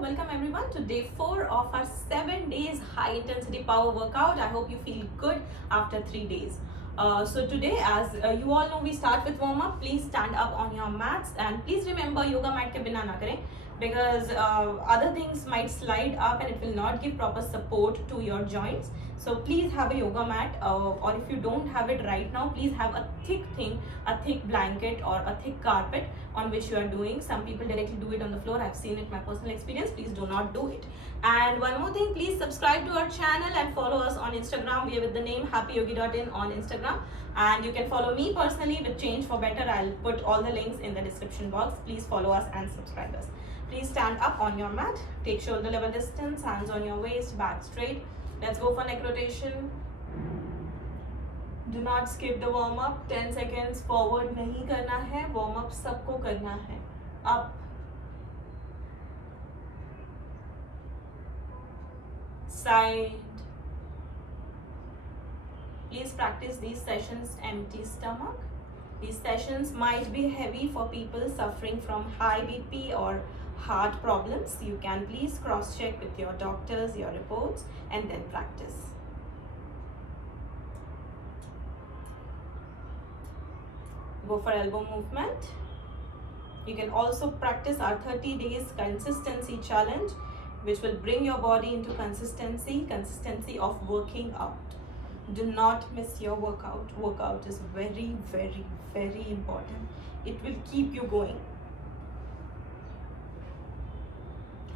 welcome everyone to day 4 of our 7 days high intensity power workout. I hope you feel good after 3 days. So today, as you all know, we start with warm up. Please stand up on your mats and please remember yoga mat ke bina na kare, because other things might slide up and it will not give proper support to your joints. So please have a yoga mat, or if you don't have it right now, please have a thick thing, a thick blanket or a thick carpet on which you are doing. Some people directly do it on the floor. I've seen it, my personal experience. Please do not do it. And one more thing, please subscribe to our channel and follow us on Instagram. We are with the name happyyogi.in on Instagram, and you can follow me personally with Change for Better. I'll put all the links in the description box. Please follow us and subscribe us. Please stand up on your mat, take shoulder level distance, hands on your waist, back straight. Let's go for neck rotation. Do not skip the warm up. 10 seconds forward नहीं करना है. Warm up सबको करना है. Up, side. Please practice these sessions empty stomach. These sessions might be heavy for people suffering from high BP or heart problems. You can please cross check with your doctors, your reports, and then practice. Go for elbow movement. You can also practice our 30 days consistency challenge, which will bring your body into consistency of working out. Do not miss your workout. Workout is very, very, very important. It will keep you going.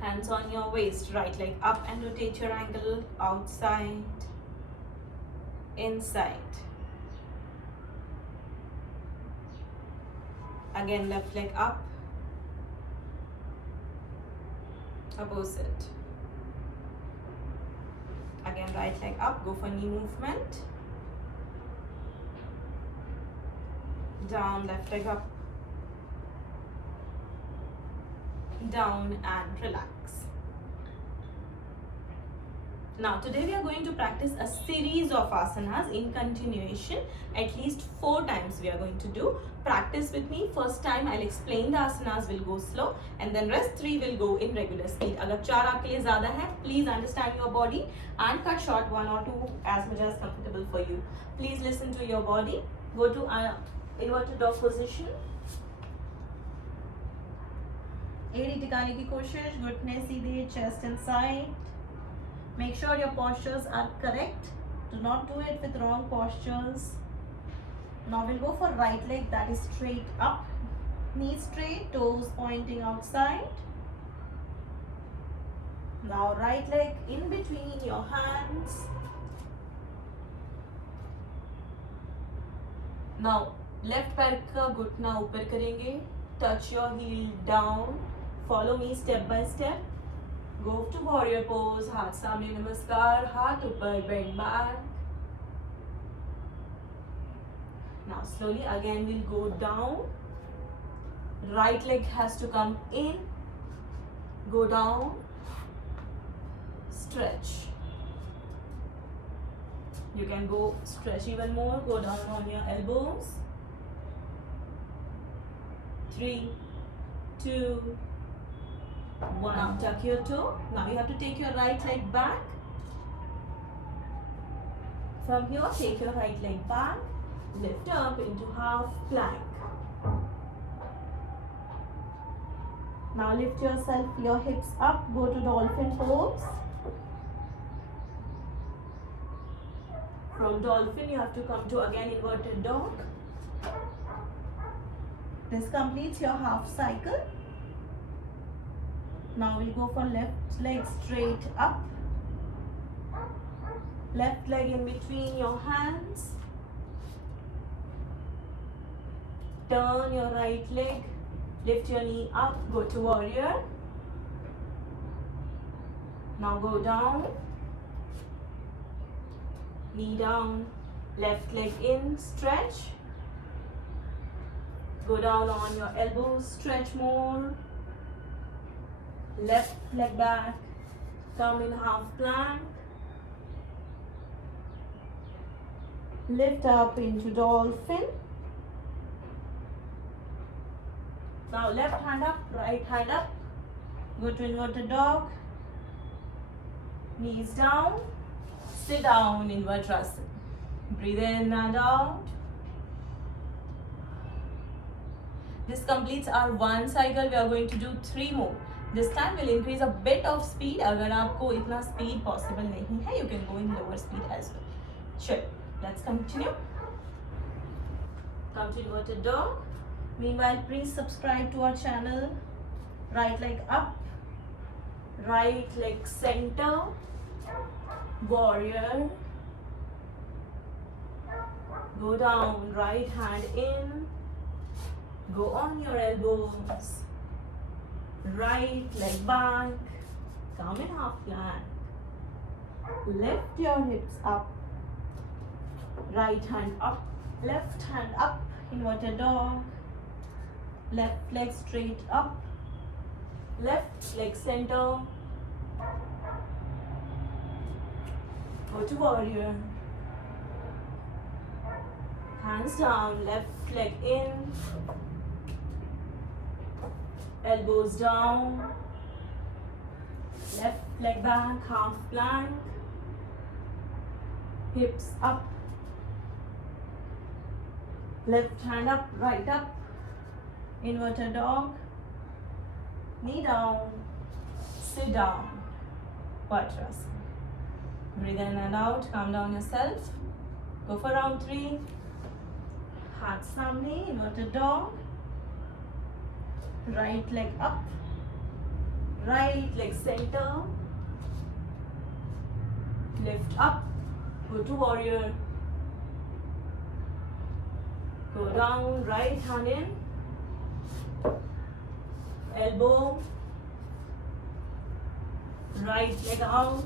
Hands on your waist, right leg up and rotate your ankle outside, inside. Again, left leg up, opposite. Again, right leg up, go for knee movement. Down, left leg up. Down and relax. Now today we are going to practice a series of asanas in continuation. At least 4 times we are going to do. Practice with me. First time I'll explain the asanas, will go slow, and then rest 3 will go in regular speed. Agar 4 आपके लिए ज़्यादा है, please understand your body and cut short 1 or 2 as much as comfortable for you. Please listen to your body. Go to inverted dog position. एड़ी टिकाने की कोशिश, घुटने सीधे, chest inside. Make sure your postures are correct. Do not do it with wrong postures. Now we'll go for right leg that is straight up. Knees straight, toes pointing outside. Now right leg in between your hands. Now left पैर का घुटना ऊपर करेंगे. Touch your heel down. Follow me step by step. Go to warrior pose, हाथ सामने नमस्कार, हाथ ऊपर, bend back. Now slowly again we'll go down. Right leg has to come in, go down, stretch. You can go stretch even more, go down on your elbows. 3, 2, 1. Now tuck your toe. Now you have to take your right leg back. From here, take your right leg back. Lift up into half plank. Now lift yourself, your hips up. Go to dolphin pose. From dolphin, you have to come to again inverted dog. This completes your half cycle. Now we'll go for left leg straight up. Left leg in between your hands. Turn your right leg. Lift your knee up. Go to warrior. Now go down. Knee down. Left leg in. Stretch. Go down on your elbows. Stretch more. Left leg back, come in half plank, lift up into dolphin. Now left hand up, right hand up, Go to inverted dog. Knees down. Sit down, invert Vajrasana. Breathe in and out. This completes our one cycle. We are going to do 3 more. This time we'll increase a bit of speed. अगर आपको इतना speed possible नहीं है, you can go in lower speed as well. Sure. Let's continue. Come to inverted dog. Meanwhile, please subscribe to our channel. Right leg up. Right leg center. Warrior. Go down. Right hand in. Go on your elbows. Right leg back. Come in half plank. Lift your hips up. Right hand up. Left hand up. Inverted dog. Left leg straight up. Left leg center. Go to warrior. Hands down. Left leg in. Elbows down. Left leg back, half plank. Hips up. Left hand up, right up. Inverted dog. Knee down. Sit down. Vajrasana. Breathe in and out. Calm down yourself. Go for round 3. Hands samne. Inverted dog. Right leg up. Right leg center. Lift up. Go to warrior. Go down. Right hand in. Elbow. Right leg out.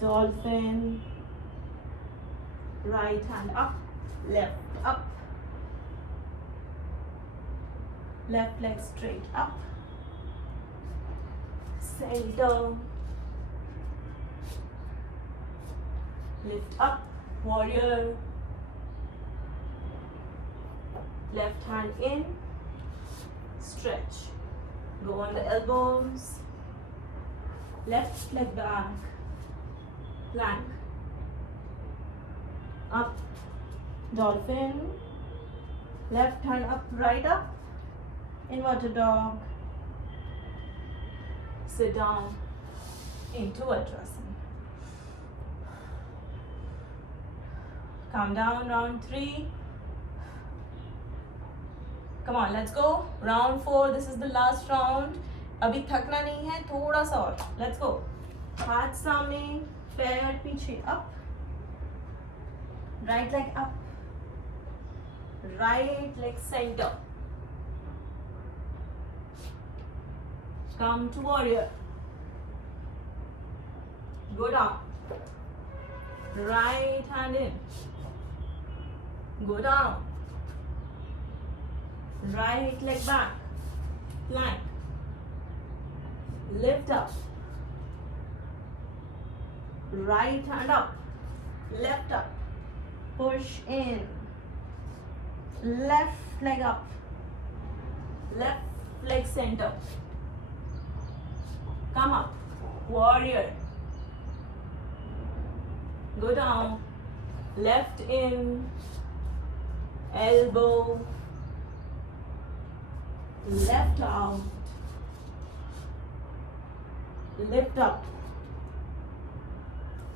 Dolphin. Right hand up. Left up. Left leg straight up. Center. Lift up. Warrior. Left hand in. Stretch. Go on the elbows. Left leg back. Plank. Up. Dolphin. Left hand up, right up. Inverted dog. Sit down into Vajrasana. Calm down, round 3. Come on, let's go. Round 4, this is the last round. अभी थकना नहीं है, थोड़ा सा और. Let's go. हाथ सामने, पैर पीछे, up. Right leg up. Right leg center. Come to warrior. Go down. Right hand in. Go down. Right leg back. Plank. Lift up. Right hand up. Left up. Push in. Left leg up. Left leg center. Come up. Warrior. Go down. Left in. Elbow. Left out. Lift up.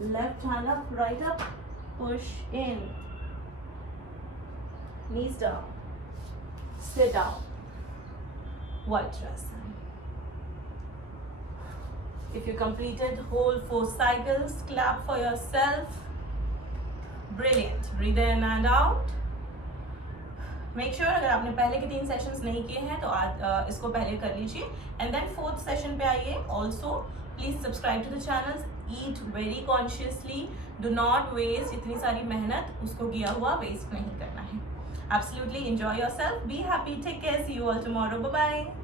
Left hand up, right up. Push in. Knees down. Sit down. Vajrasana. If you completed whole 4 cycles, clap for yourself. Brilliant. Breathe in and out. Make sure अगर आपने पहले के 3 sessions नहीं किए हैं तो आज इसको पहले कर लीजिए. And then 4th सेशन पे आइए. Also, please subscribe to the channels. Eat very consciously. Do not waste. इतनी सारी मेहनत उसको किया हुआ waste नहीं करना है. Absolutely enjoy yourself. Be happy. Take care. See you all tomorrow. Bye bye.